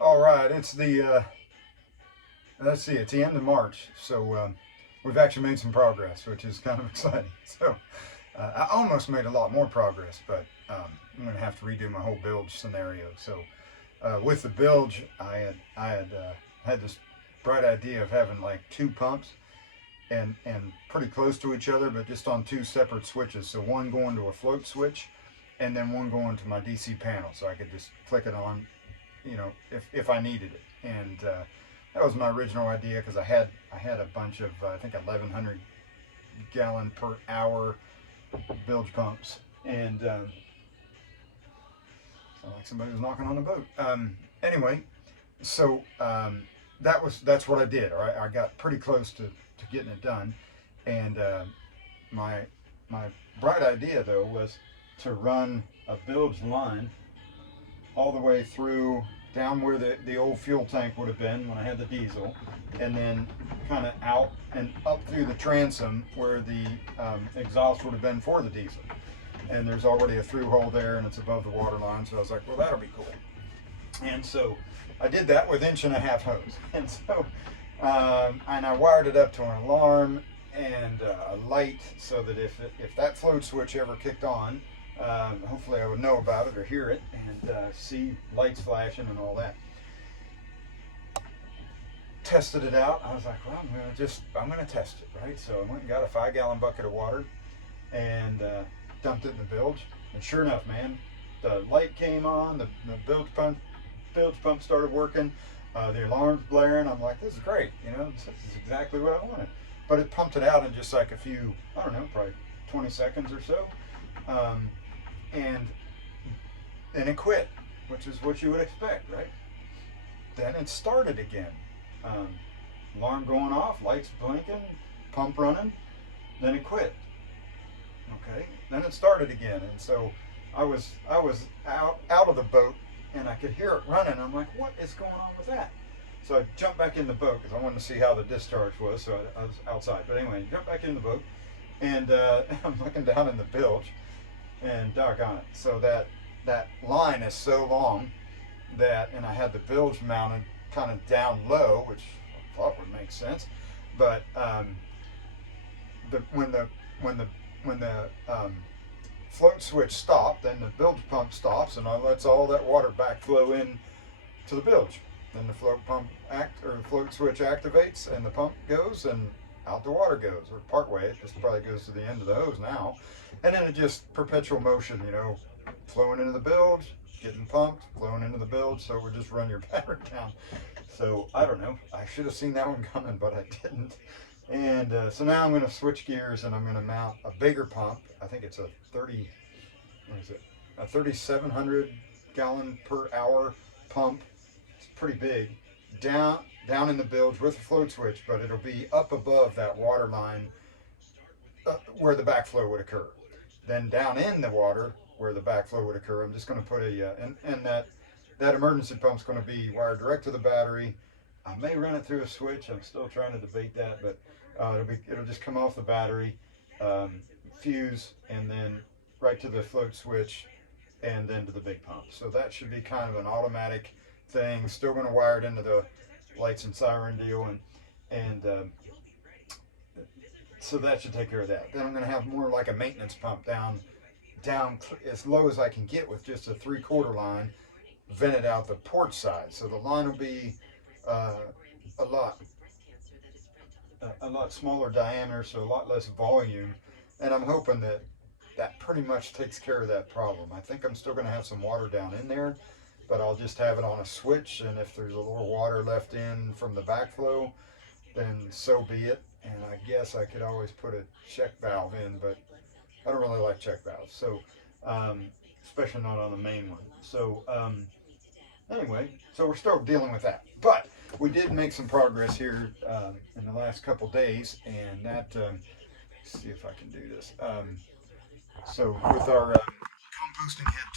All right, it's let's see, it's the end of March, so we've actually made some progress, which is kind of exciting. So I almost made a lot more progress, but I'm going to have to redo my whole bilge scenario. So with the bilge, I had this bright idea of having like two pumps and pretty close to each other, but just on two separate switches. So one going to a float switch, and then one going to my DC panel, so I could just click it on, if I needed it. And that was my original idea because I had a bunch of I think 1,100 gallon per hour bilge pumps, and sounded like somebody was knocking on the boat. Anyway, so that's what I did. All right, I got pretty close to getting it done, and my my bright idea though was to run a bilge line all the way through down where the old fuel tank would have been when I had the diesel, and then kind of out and up through the transom where the exhaust would have been for the diesel. And there's already a through hole there, and it's above the water line, so I was like, well, that'll be cool. And so I did that with 1.5-inch hose. And so, and I wired it up to an alarm and a light so that if that float switch ever kicked on, hopefully I would know about it or hear it and see lights flashing and all that. Tested it out. I was like, well, I'm gonna test it, right? So I went and got a 5-gallon bucket of water and dumped it in the bilge. And sure enough, man, the light came on, the bilge pump started working, the alarm's blaring. I'm like, this is great, this is exactly what I wanted. But it pumped it out in just like a few, I don't know, probably 20 seconds or so. And then it quit, which is what you would expect, right? Then it started again. Alarm going off, lights blinking, pump running, then it quit. Okay, then it started again, and so I was out of the boat, and I could hear it running. I'm like, what is going on with that? So I jumped back in the boat because I wanted to see how the discharge was. So I was outside, but anyway, jumped back in the boat, and I'm looking down in the bilge, and doggone it. So that line is so long and I had the bilge mounted kind of down low, which I thought would make sense, but when the float switch stopped, then the bilge pump stops and lets all that water backflow in to the bilge. Then the float switch activates and the pump goes and out the water goes, or part way. It just probably goes to the end of the hose now, and then it just perpetual motion, flowing into the bilge, getting pumped, flowing into the bilge. So it would just run your battery down. So I don't know. I should have seen that one coming, but I didn't. And so now I'm going to switch gears and I'm going to mount a bigger pump. I think it's a 3,700 gallon per hour pump. It's pretty big. Down in the bilge with a float switch, but it'll be up above that water line where the backflow would occur. Then down in the water where the backflow would occur, I'm just going to put and that emergency pump's going to be wired direct to the battery. I may run it through a switch. I'm still trying to debate that, but it'll just come off the battery, fuse, and then right to the float switch, and then to the big pump. So that should be kind of an automatic thing. Still going to wire it into the lights and siren deal, and so that should take care of that. Then I'm going to have more like a maintenance pump down as low as I can get with just a 3/4 line, vented out the port side. So the line will be a lot smaller diameter, so a lot less volume, and I'm hoping that pretty much takes care of that problem. I think I'm still going to have some water down in there, but I'll just have it on a switch, and if there's a little water left in from the backflow, then so be it. And I guess I could always put a check valve in, but I don't really like check valves, so especially not on the main one. So anyway, so we're still dealing with that, but we did make some progress here in the last couple days, and that let's see if I can do this. So with our composting head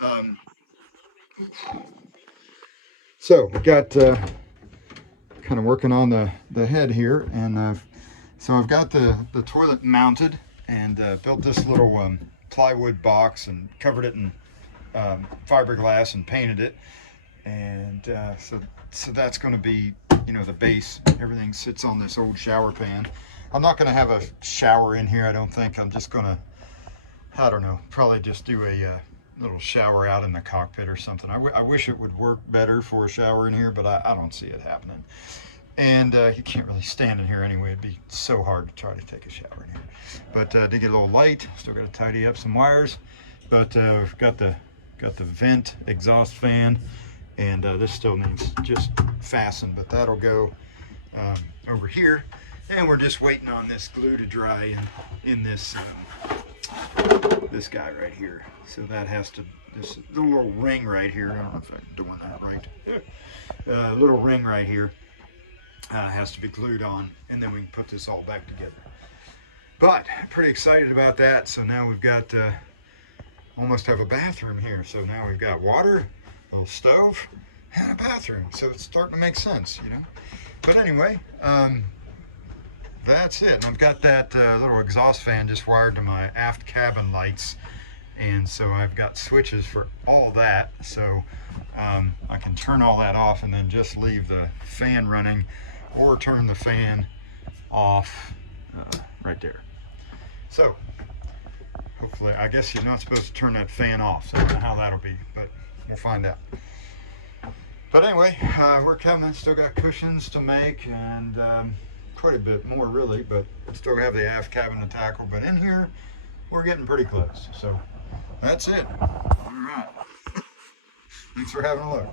toilet, so we got kind of working on the head here, and so I've got the toilet mounted and built this little plywood box and covered it in fiberglass and painted it. And so that's going to be, you know, the base. Everything sits on this old shower pan. I'm not going to have a shower in here, I don't think. I'm just going to, I don't know, probably just do a little shower out in the cockpit or something. I wish it would work better for a shower in here, but I don't see it happening. And you can't really stand in here anyway. It'd be so hard to try to take a shower in here. But to get a little light, still got to tidy up some wires. But we've got the vent exhaust fan, and this still needs just fastened, but that'll go over here. And we're just waiting on this glue to dry in this this guy right here. So that has to, this little ring right here, I don't know if I'm doing that right. Little ring right here has to be glued on, and then we can put this all back together. But I'm pretty excited about that. So now we've got almost have a bathroom here. So now we've got water, a little stove, and a bathroom. So it's starting to make sense, you know. But anyway, that's it. And I've got that little exhaust fan just wired to my aft cabin lights, and so I've got switches for all that. So I can turn all that off and then just leave the fan running, or turn the fan off right there. So hopefully, I guess you're not supposed to turn that fan off, so I don't know how that'll be, but we'll find out. But anyway, we're coming. Still got cushions to make, and quite a bit more really, but still have the aft cabin to tackle. But in here, we're getting pretty close. So that's it. All right. Thanks for having a look.